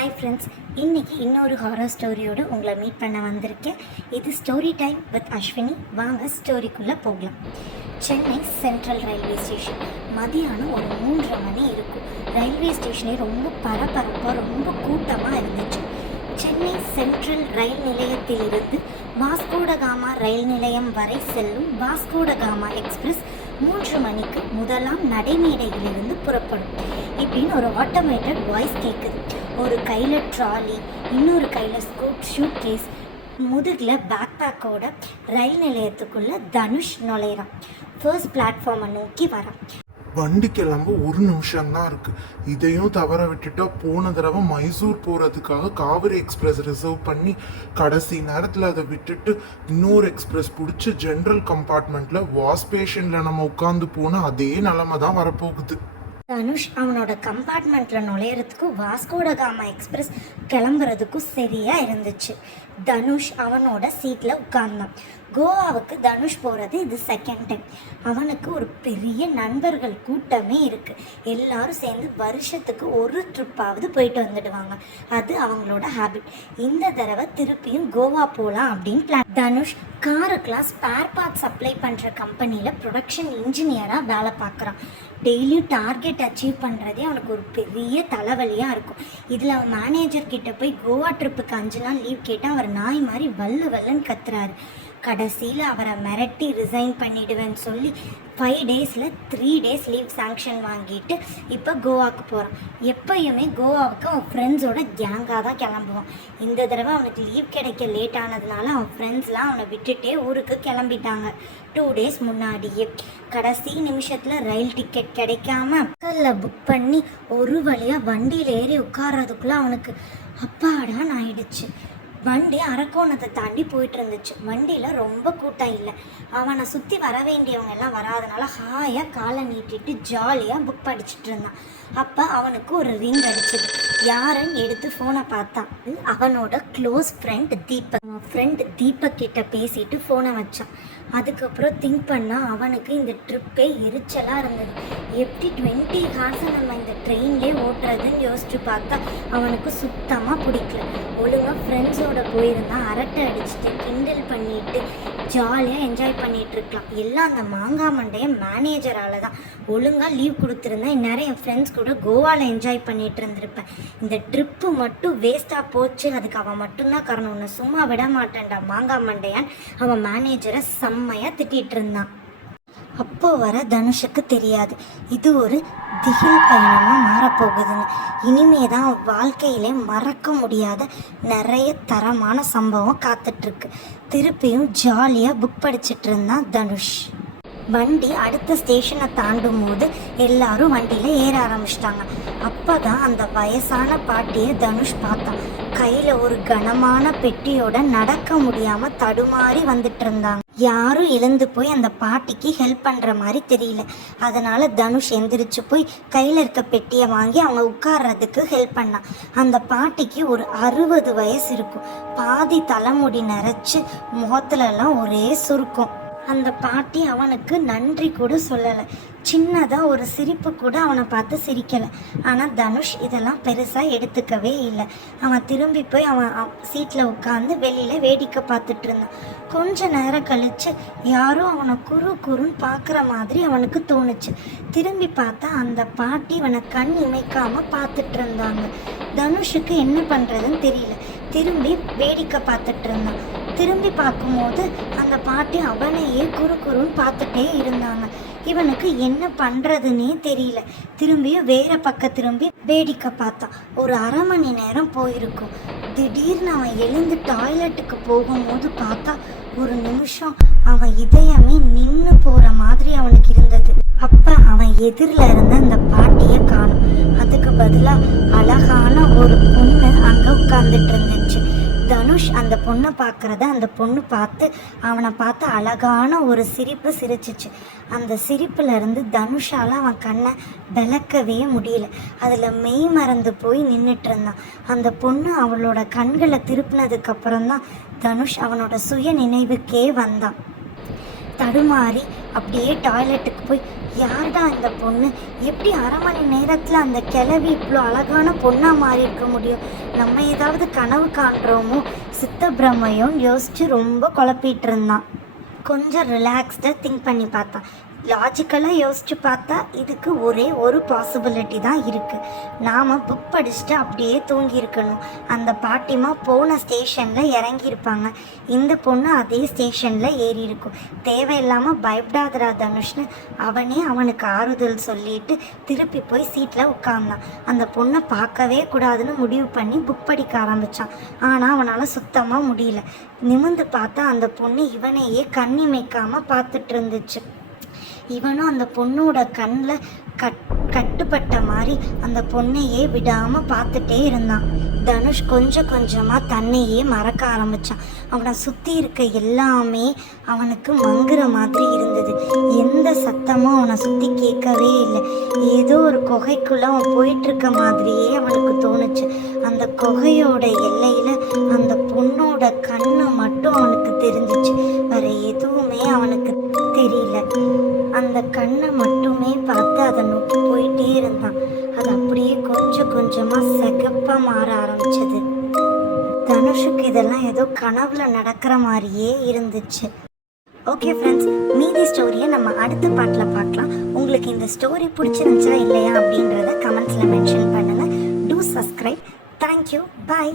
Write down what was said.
Hi friends, இன்றைக்கி இன்னொரு horror ஸ்டோரியோடு உங்களை மீட் பண்ண வந்திருக்கேன். இது ஸ்டோரி டைம் வித் அஸ்வினி. வாங்க ஸ்டோரிக்குள்ளே போகலாம். சென்னை சென்ட்ரல் ரயில்வே ஸ்டேஷன் மதியானம் ஒரு 3:30 மணி இருக்கும். ரயில்வே ஸ்டேஷனே ரொம்ப பரபரப்பாக ரொம்ப கூட்டமாக இருந்துச்சு. சென்னை சென்ட்ரல் ரயில் நிலையத்திலிருந்து வாஸ்கோடகாமா ரயில் நிலையம் வரை செல்லும் வாஸ்கோடகாமா எக்ஸ்பிரஸ் 3 மணிக்கு முதலாம் நடைமேடையிலிருந்து புறப்படும். இப்படின்னு ஒரு ஆட்டோமேட்டட் வாய்ஸ் கேட்குது. ஒரு கையில் ட்ராலி, இன்னொரு கையில் ஷூட் கேஸ், முதுகில் பேக் பேக்கோட ரயில் நிலையத்துக்குள்ளே தனுஷ் நுழையிறான். ஃபர்ஸ்ட் பிளாட்ஃபார்மை நோக்கி வரான். வண்டி கிளம்ப 1 நிமிஷம்தான் இருக்கு. இதையும் தவற விட்டுட்டா போன தடவை மைசூர் போறதுக்காக காவிரி எக்ஸ்பிரஸ் ரிசர்வ் பண்ணி கடைசி நேரத்தில் அதை விட்டுட்டு இன்னொரு எக்ஸ்பிரஸ் பிடிச்சி ஜென்ரல் கம்பார்ட்மெண்ட்ல வாஷ் பேஷன்ல நம்ம உட்காந்து போன அதே நிலைமை தான் வரப்போகுது. தனுஷ் அவனோட கம்பார்ட்மெண்ட்டில் நுழையிறதுக்கு வாஸ்கோடகாமா எக்ஸ்பிரஸ் கிளம்புறதுக்கும் சரியாக இருந்துச்சு. தனுஷ் அவனோட சீட்டில் உட்கார்ந்தான். கோவாவுக்கு தனுஷ் போகிறது இது செகண்ட் டைம். அவனுக்கு ஒரு பெரிய நண்பர்கள் கூட்டமே இருக்குது. எல்லாரும் சேர்ந்து வருஷத்துக்கு ஒரு ட்ரிப்பாவது போயிட்டு வந்துடுவாங்க. அது அவங்களோட ஹேபிட். இந்த தடவை திருப்பியும் கோவா போகலாம் அப்படின்னு பிளான். தனுஷ் காருக்கெலாம் ஸ்பேர் பார்ட் சப்ளை பண்ணுற கம்பெனியில் ப்ரொடக்ஷன் இன்ஜினியராக வேலை பார்க்குறான். டெய்லியும் டார்கெட் அச்சீவ் பண்ணுறதே அவனுக்கு ஒரு பெரிய தலைவலியாக இருக்கும். இதில் அவன் மேனேஜர் கிட்ட போய் கோவா ட்ரிப்புக்கு 5 நாள் லீவ் கேட்டால் அவர் நாய் மாதிரி வல்லுன்னு கத்துறாரு. கடைசியில் அவரை மிரட்டி ரிசைன் பண்ணிவிடுவேன்னு சொல்லி 5 டேஸில் 3 டேஸ் லீவ் சாங்ஷன் வாங்கிட்டு இப்போ கோவாவுக்கு போகிறான். எப்பயுமே கோவாவுக்கு அவன் ஃப்ரெண்ட்ஸோட கேங்காக தான் கிளம்புவான். இந்த தடவை அவனுக்கு லீவ் கிடைக்க லேட் ஆனதுனால அவன் ஃப்ரெண்ட்ஸ்லாம் அவனை விட்டுட்டே ஊருக்கு கிளம்பிட்டாங்க 2 டேஸ் முன்னாடியே. கடைசி நிமிஷத்தில் ரயில் டிக்கெட் கிடைக்காம மக்களில் புக் பண்ணி ஒரு வழியாக வண்டியில் ஏறி உட்கார்றதுக்குள்ளே அவனுக்கு அப்பாடான்னு ஆயிடுச்சு. வண்டி அரக்கோணத்தை தாண்டி போயிட்டு இருந்துச்சு. வண்டியில் ரொம்ப கூட்டம் இல்லை. அவனை சுற்றி வர வேண்டியவங்க எல்லாம் வராதனால ஹாயாக காலை நீட்டிட்டு ஜாலியாக புக் படிச்சுட்டு இருந்தான். அப்போ அவனுக்கு ஒரு ரிங் அடிச்சுது. யாருன்னு எடுத்து ஃபோனை பார்த்தான். அவனோட க்ளோஸ் ஃப்ரெண்ட் தீபக். அவன் ஃப்ரெண்ட் தீபக் கிட்ட பேசிட்டு ஃபோனை வச்சான். அதுக்கப்புறம் திங்க் பண்ணால் அவனுக்கு இந்த ட்ரிப்பே எரிச்சலாக இருந்தது. எப்படி 20 ஹார்ஸை நம்ம இந்த ட்ரெயின்லேயே ஓட்டுறதுன்னு யோசிச்சு பார்த்தா அவனுக்கு சுத்தமாக பிடிக்கல. ஒழுங்காக ஃப்ரெண்ட்ஸோட போயிருந்தால் அரட்டை அடிச்சுட்டு கிண்டல் பண்ணிட்டு ஜாலியாக என்ஜாய் பண்ணிகிட்டு இருக்கலாம். எல்லாம் அந்த மாங்காய் மண்டைய மேனேஜரால் தான். ஒழுங்காக லீவ் கொடுத்துருந்தா இந்நேரம் என் ஃப்ரெண்ட்ஸ் கூட கோவாவில் என்ஜாய் பண்ணிகிட்டு இருந்திருப்பேன். இந்த ட்ரிப்பு மட்டும் வேஸ்ட்டாக போச்சு. அதுக்கு அவன் மட்டும்தான் காரணம். ஒன்று சும்மா விட மாட்டேன்டா மாங்காய் மண்டையான் அவன் மேனேஜரை செம்மையாக திட்டிகிட்டு இருந்தான். அப்போ வர தனுஷுக்கு தெரியாது இது ஒரு திகில் பயணமாக மாறப்போகுதுன்னு. இனிமே தான் வாழ்க்கையிலே மறக்க முடியாத நிறைய தரமான சம்பவம் காத்துட்ருக்கு. திருப்பியும் ஜாலியாக புக் படிச்சுட்டு இருந்தான் தனுஷ். வண்டி அடுத்த ஸ்டேஷனை தாண்டும் போது எல்லாரும் வண்டியில் ஏற ஆரம்பிச்சிட்டாங்க. அப்போ தான் அந்த வயசான பாட்டியை தனுஷ் பார்த்தான். கையில் ஒரு கனமான பெட்டியோட நடக்க முடியாமல் தடுமாறி வந்துட்டு இருந்தாங்க. யாரும் எழுந்து போய் அந்த பாட்டிக்கு ஹெல்ப் பண்ணுற மாதிரி தெரியல. அதனால் தனுஷ் எந்திரிச்சு போய் கையில் இருக்க பெட்டியை வாங்கி அவங்க உட்கார்றதுக்கு ஹெல்ப் பண்ணான். அந்த பாட்டிக்கு ஒரு 60 வயசு இருக்கும். பாதி தலைமுடி நரைச்சி முகத்துலலாம் ஒரே சுருக்கம். அந்த பாட்டி அவனுக்கு நன்றி கூட சொல்லலை. சின்னதாக ஒரு சிரிப்பு கூட அவனை பார்த்து சிரிக்கலை. ஆனால் தனுஷ் இதெல்லாம் பெருசாக எடுத்துக்கவே இல்லை. அவன் திரும்பி போய் அவன் சீட்டில் உட்காந்து வெளியில் வேடிக்கை பார்த்துட்டு இருந்தான். கொஞ்ச நேரம் கழித்து யாரோ அவனை குறுன்னு பார்க்குற மாதிரி அவனுக்கு தோணுச்சு. திரும்பி பார்த்தா அந்த பாட்டி அவனை கண் இமைக்காமல் பார்த்துட்டு இருந்தாங்க. தனுஷுக்கு என்ன பண்ணுறதுன்னு தெரியல. திரும்பி வேடிக்கை பார்த்துட்டு இருந்தான். திரும்பி பார்க்கும்போது அந்த பாட்டி அவனையே குறுன்னு பார்த்துட்டே இருந்தாங்க. இவனுக்கு என்ன பண்ணுறதுன்னே தெரியல. திரும்பியும் வேற பக்கம் திரும்பி வேடிக்கை பார்த்தான். ஒரு 1/2 மணி நேரம் போயிருக்கும். திடீர்னு அவன் எழுந்து டாய்லெட்டுக்கு போகும்போது பார்த்தா ஒரு நிமிஷம் அவன் இதயமே நின்று போகிற மாதிரி அவனுக்கு இருந்தது. அப்போ அவன் எதிரில் இருந்த அந்த பாட்டியை காணும். அதுக்கு பதிலாக அழகான ஒரு பொண்ணு அங்கே உட்கார்ந்துட்டு இருந்துச்சு. தனுஷ் அந்த பொண்ணை பார்க்குறத அந்த பொண்ணு பார்த்து அவனை பார்த்து அழகான ஒரு சிரிப்பு சிரிச்சிச்சு. அந்த சிரிப்புல இருந்து தனுஷால் அவன் கண்ணை விளக்கவே முடியல. அதில் மெய் மறந்து போய் நின்றுட்டு இருந்தான். அந்த பொண்ணு அவளோட கண்களை திருப்பினதுக்கு அப்புறம்தான் தனுஷ் அவனோட சுய நினைவுக்கே வந்தான். தடுமாறி அப்படியே டாய்லெட்டுக்கு போய் யார்டா இந்த பொண்ணு? எப்படி அரை மணி நேரத்தில் அந்த கிழவி இவ்வளோ அழகான பொண்ணாக மாறி இருக்க முடியும்? நம்ம ஏதாவது கனவு காண்றோமோ சித்தப்பிரமையும் யோசித்து ரொம்ப குழப்பிட்டு இருந்தான். கொஞ்சம் ரிலாக்ஸ்டாக திங்க் பண்ணி பார்த்தான். லாஜிக்கலாக யோசித்து பார்த்தா இதுக்கு ஒரே ஒரு பாசிபிலிட்டி தான் இருக்குது. நாம் புக் படிச்சுட்டு அப்படியே தூங்கியிருக்கணும். அந்த பாட்டிமா போன ஸ்டேஷனில் இறங்கியிருப்பாங்க, இந்த பொண்ணு அதே ஸ்டேஷனில் ஏறி இருக்கும். தேவையில்லாமல் பயப்படாதடா தனுஷ்னு அவனே அவனுக்கு ஆறுதல் சொல்லிட்டு திருப்பி போய் சீட்டில் உட்கார்ந்தான். அந்த பொண்ணை பார்க்கவே கூடாதுன்னு முடிவு பண்ணி புக் படிக்க ஆரம்பித்தான். ஆனால் அவனால் சுத்தமாக முடியல. நிமிர்ந்து பார்த்தா அந்த பொண்ணு இவனையே கண்ணிமைக்காமல் பார்த்துட்டு இருந்துச்சு. இவனும் அந்த பொண்ணோட கண்ணில் கட்டுப்பட்ட மாதிரி அந்த பொண்ணையே விடாமல் பார்த்துட்டே இருந்தான். தனுஷ் கொஞ்சம் கொஞ்சமாக தன்னையே மறக்க ஆரம்பித்தான். அவனை சுற்றி இருக்க எல்லாமே அவனுக்கு மங்குற மாதிரி இருந்தது. எந்த சத்தமும் அவனை சுற்றி கேட்கவே இல்லை. ஏதோ ஒரு குகைக்குள்ளே அவன் போயிட்டுருக்க மாதிரியே அவனுக்கு தோணுச்சு. அந்த குகையோட எல்லையில் அந்த பொண்ணோட கண்ணு மட்டும் அவனுக்கு தெரிஞ்சிச்சு. வேற எதுவுமே அவனுக்கு தெரியல. அந்த கண்ணை மட்டுமே பார்த்து அதை நோக்கி போயிட்டே இருந்தான். அது அப்படியே கொஞ்சம் கொஞ்சமாக சிகப்பாக மாற ஆரம்பிச்சது. தனுஷுக்கு இதெல்லாம் ஏதோ கனவுல நடக்கிற மாதிரியே இருந்துச்சு. ஓகே ஃப்ரெண்ட்ஸ், மீதி ஸ்டோரியை நம்ம அடுத்த பாட்டில் பார்க்கலாம். உங்களுக்கு இந்த ஸ்டோரி பிடிச்சிருந்துச்சா இல்லையா அப்படின்றத கமெண்ட்ஸில் மென்ஷன் பண்ணுங்கள். Two subscribe. தேங்க்யூ. பாய்.